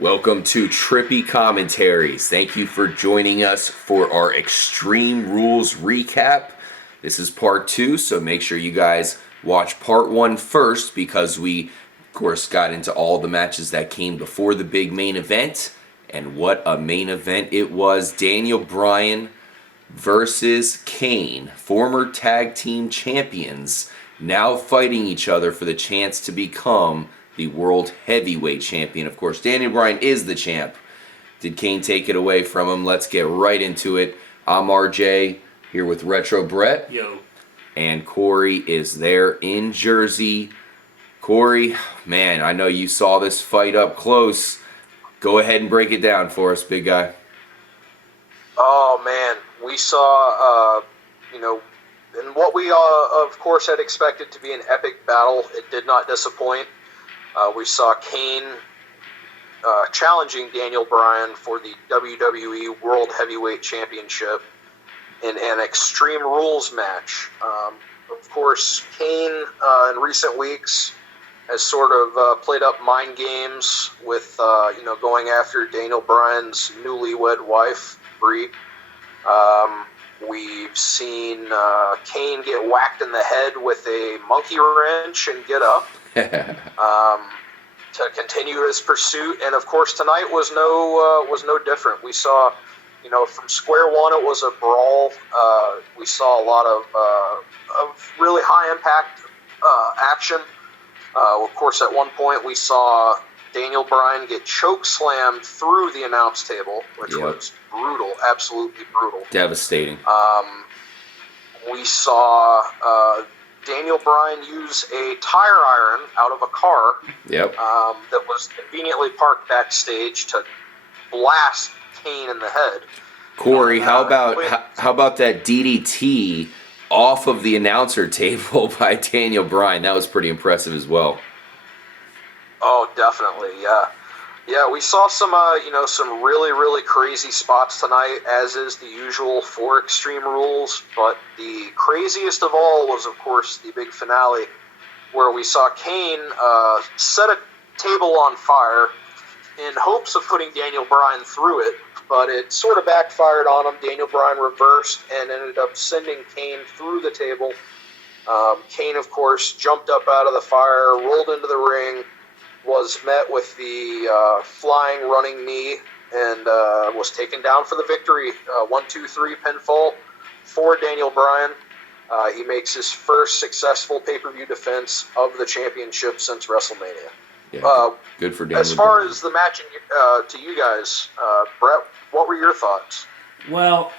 Welcome to Trippy Commentaries. Thank you for joining us for our Extreme Rules recap. This is part 2, so make sure you guys watch part 1 first because we, of course, got into all the matches that came before the big main event. And what a main event it was. Daniel Bryan versus Kane, former tag team champions, now fighting each other for the chance to become the World Heavyweight Champion. Of course, Daniel Bryan is the champ. Did Kane take it away from him? Let's get right into it. I'm RJ, here with Retro Brett. Yo. And Corey is there in Jersey. Corey, man, I know you saw this fight up close. Go ahead and break it down for us, big guy. Oh, man. We saw, in what we, of course, had expected to be an epic battle, it did not disappoint. We saw Kane challenging Daniel Bryan for the WWE World Heavyweight Championship in an Extreme Rules match. Of course, Kane in recent weeks has sort of played up mind games with, going after Daniel Bryan's newlywed wife, Bray. We've seen Kane get whacked in the head with a monkey wrench and get up to continue his pursuit. And of course, tonight was no different. We saw, from square one, it was a brawl. We saw a lot of really high impact action. Of course, at one point we saw Daniel Bryan get choke slammed through the announce table, which was brutal, absolutely brutal. Devastating. We saw Daniel Bryan use a tire iron out of a car that was conveniently parked backstage to blast Kane in the head. Corey, how about that DDT off of the announcer table by Daniel Bryan? That was pretty impressive as well. Oh, definitely, yeah. Yeah, we saw some really, really crazy spots tonight, as is the usual for Extreme Rules. But the craziest of all was, of course, the big finale, where we saw Kane set a table on fire in hopes of putting Daniel Bryan through it, but it sort of backfired on him. Daniel Bryan reversed and ended up sending Kane through the table. Kane, of course, jumped up out of the fire, rolled into the ring, was met with the flying running knee, and was taken down for the victory. 1-2-3 pinfall for Daniel Bryan. He makes his first successful pay-per-view defense of the championship since WrestleMania. Yeah, good for Daniel. As far as the match to you guys, Brett, what were your thoughts? Well,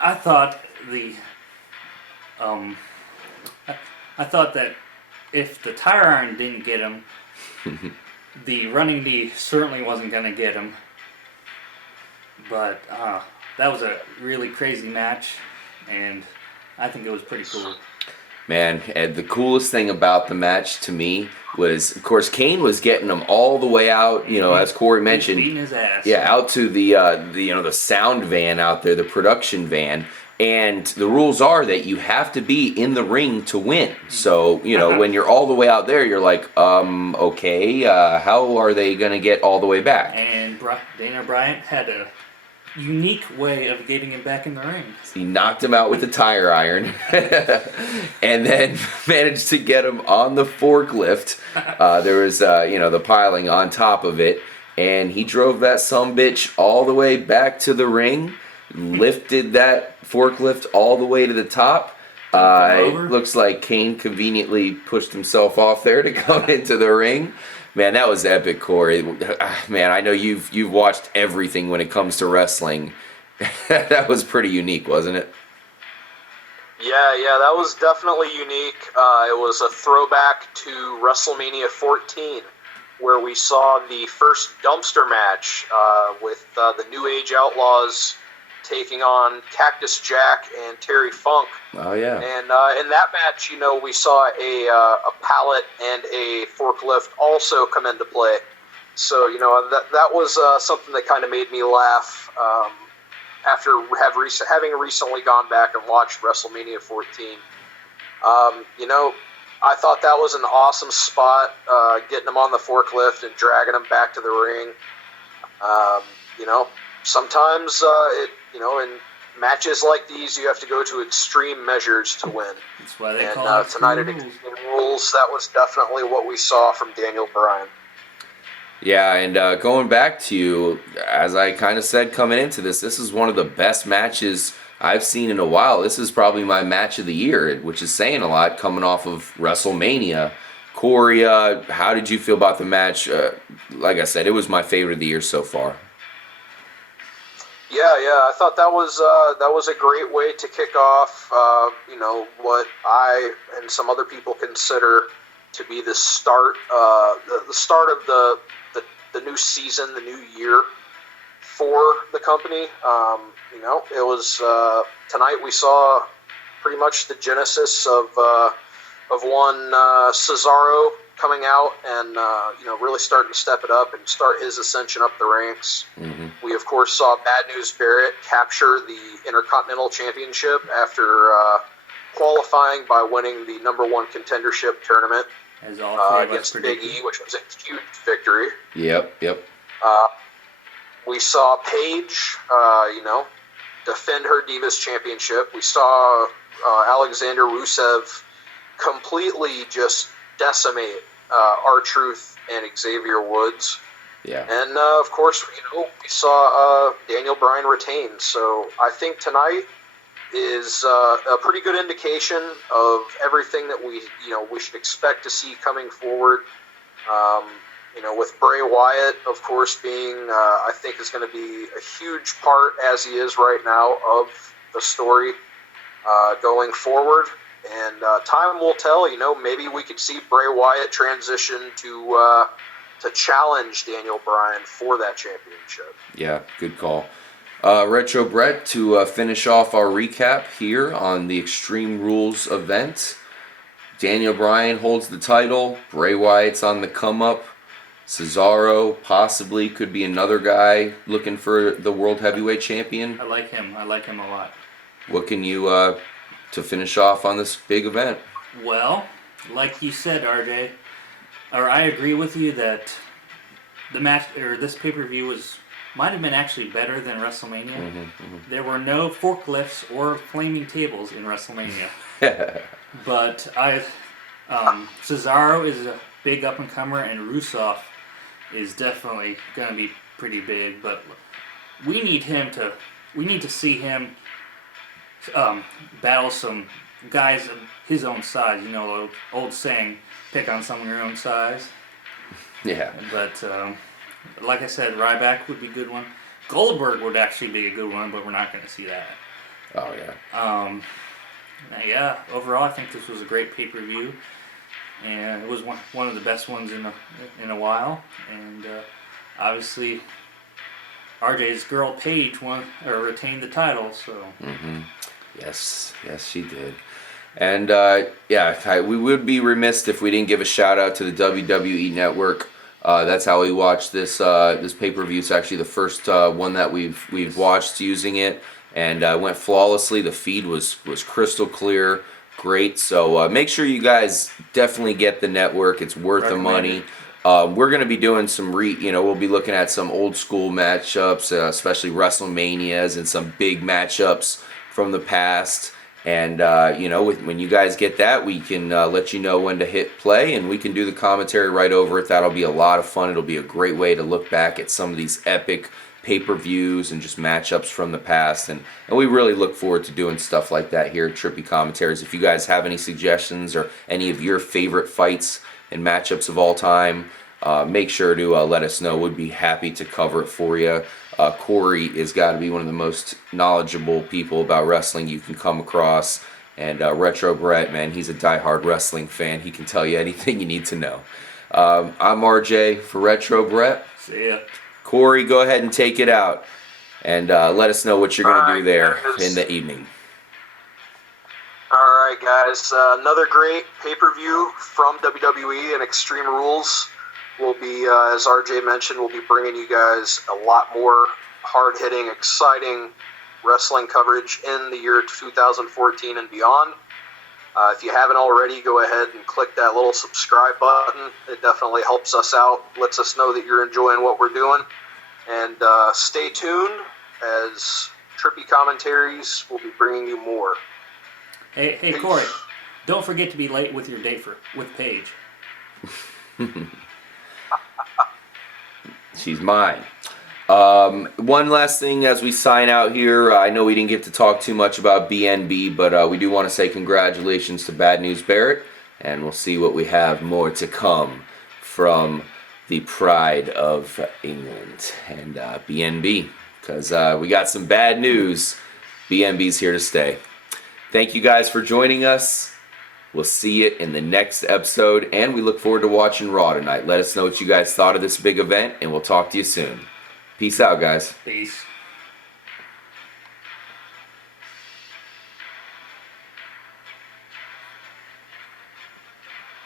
I thought that if the tire iron didn't get him, the running knee certainly wasn't going to get him. But that was a really crazy match, and I think it was pretty cool. Man, Ed, the coolest thing about the match to me was, of course, Kane was getting him all the way out, as Corey mentioned. Beating his ass. Yeah, out to the sound van out there, the production van. And the rules are that you have to be in the ring to win. So, when you're all the way out there, you're like, okay, how are they going to get all the way back? And Daniel Bryan had a unique way of getting him back in the ring. He knocked him out with the tire iron and then managed to get him on the forklift. There was, the piling on top of it. And he drove that sumbitch all the way back to the ring, lifted that forklift all the way to the top. It looks like Kane conveniently pushed himself off there to go into the ring. Man, that was epic, Corey. Man, I know you've watched everything when it comes to wrestling. That was pretty unique, wasn't it? Yeah, that was definitely unique. It was a throwback to WrestleMania 14, where we saw the first dumpster match with the New Age Outlaws taking on Cactus Jack and Terry Funk. Oh, yeah. And in that match, we saw a pallet and a forklift also come into play. So, that was something that kind of made me laugh after having recently gone back and watched WrestleMania 14. I thought that was an awesome spot, getting him on the forklift and dragging him back to the ring. You know, sometimes in matches like these, you have to go to extreme measures to win. That's why they And call it tonight at Extreme Rules. Extreme Rules, that was definitely what we saw from Daniel Bryan. Yeah, and going back to you, as I kind of said coming into this is one of the best matches I've seen in a while. This is probably my match of the year, which is saying a lot coming off of WrestleMania. Corey, how did you feel about the match? Like I said, it was my favorite of the year so far. Yeah, I thought that was a great way to kick off. What I and some other people consider to be the start, the start of the new season, the new year for the company. It was tonight we saw pretty much the genesis of one Cesaro coming out and really starting to step it up and start his ascension up the ranks. Mm-hmm. We of course saw Bad News Barrett capture the Intercontinental Championship after qualifying by winning the #1 contendership tournament As all three of us against Big predicted. E, which was a huge victory. Yep. We saw Paige, defend her Divas Championship. We saw Alexander Rusev completely just decimate R-Truth and Xavier Woods. Yeah. And, of course, we saw Daniel Bryan retain. So I think tonight is a pretty good indication of everything that we should expect to see coming forward. With Bray Wyatt, of course, being, I think, is going to be a huge part, as he is right now, of the story going forward. And time will tell. Maybe we could see Bray Wyatt transition to challenge Daniel Bryan for that championship. Yeah, good call. Retro Brett, to finish off our recap here on the Extreme Rules event. Daniel Bryan holds the title. Bray Wyatt's on the come up. Cesaro possibly could be another guy looking for the World Heavyweight Champion. I like him a lot. What can you, to finish off on this big event? Well, like you said, RJ, I agree with you that the match or this pay-per-view might have been actually better than WrestleMania. Mm-hmm. There were no forklifts or flaming tables in WrestleMania. But Cesaro is a big up-and-comer, and Rusev is definitely going to be pretty big. But we need to see him battle some guys of his own size. The old saying, pick on someone your own size. Yeah. But like I said, Ryback would be a good one. Goldberg would actually be a good one, but we're not going to see that. Oh, yeah. Yeah, overall, I think this was a great pay-per-view, and it was one of the best ones in a while. And obviously, RJ's girl Paige retained the title. So. Mm-hmm. Yes, she did. And we would be remiss if we didn't give a shout out to the WWE Network. That's how we watched this pay-per-view. It's actually the first one that we've watched using it. And went flawlessly. The feed was crystal clear, great. So make sure you guys definitely get the network. It's worth the money. We're going to be doing some we'll be looking at some old school matchups, especially WrestleManias and some big matchups from the past. And when you guys get that, we can let you know when to hit play, and we can do the commentary right over it. That'll be a lot of fun. It'll be a great way to look back at some of these epic pay-per-views and just matchups from the past, and we really look forward to doing stuff like that here at Trippy Commentaries. If you guys have any suggestions or any of your favorite fights and matchups of all time, make sure to let us know. We'd be happy to cover it for you. Corey has got to be one of the most knowledgeable people about wrestling you can come across, and Retro Brett, man, he's a diehard wrestling fan. He can tell you anything you need to know. I'm RJ for Retro Brett. See ya. Corey, go ahead and take it out, and let us know what you're going to do there in the evening. All right, guys. Another great pay-per-view from WWE and Extreme Rules. We'll be, as RJ mentioned, we'll be bringing you guys a lot more hard-hitting, exciting wrestling coverage in the year 2014 and beyond. If you haven't already, go ahead and click that little subscribe button. It definitely helps us out, lets us know that you're enjoying what we're doing. And stay tuned, as Trippy Commentaries will be bringing you more. Hey, Corey, don't forget to be late with your date with Paige. She's mine. One last thing as we sign out here. I know we didn't get to talk too much about BNB, but we do want to say congratulations to Bad News Barrett, and we'll see what we have more to come from the pride of England and BNB, because we got some bad news. BNB's here to stay. Thank you guys for joining us. We'll see you in the next episode, and we look forward to watching Raw tonight. Let us know what you guys thought of this big event, and we'll talk to you soon. Peace out, guys. Peace.